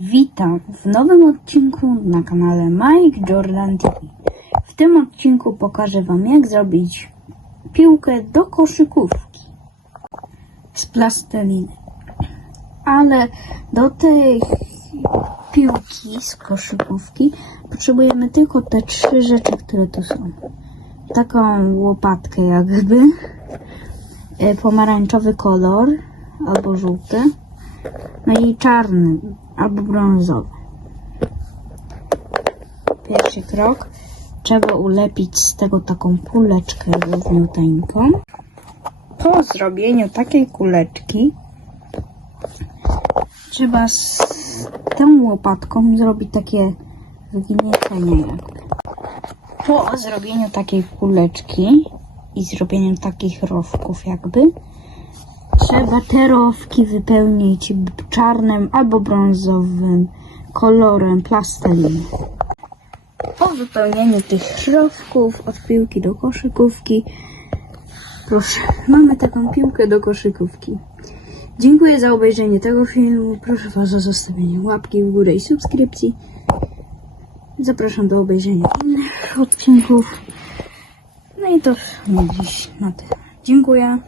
Witam w nowym odcinku na kanale Mike Jordan TV. W tym odcinku pokażę Wam jak zrobić piłkę do koszykówki z plasteliny. Ale do tej piłki z koszykówki potrzebujemy tylko te trzy rzeczy, które tu są. Taką łopatkę jakby, e, pomarańczowy kolor albo żółty, no i czarny albo brązowy. Pierwszy krok. Trzeba ulepić z tego taką kuleczkę równiuteńką. Po zrobieniu takiej kuleczki trzeba z tą łopatką zrobić takie wygniecenie jakby. Po zrobieniu takiej kuleczki i zrobieniu takich rowków jakby Trzeba te rowki wypełnić czarnym albo brązowym kolorem plasteliny. Po wypełnieniu tych rowków od piłki do koszykówki, proszę, mamy taką piłkę do koszykówki. Dziękuję za obejrzenie tego filmu. Proszę Was o zostawienie łapki w górę i subskrypcji. Zapraszam do obejrzenia innych odcinków. No i to dziś na tyle. Dziękuję.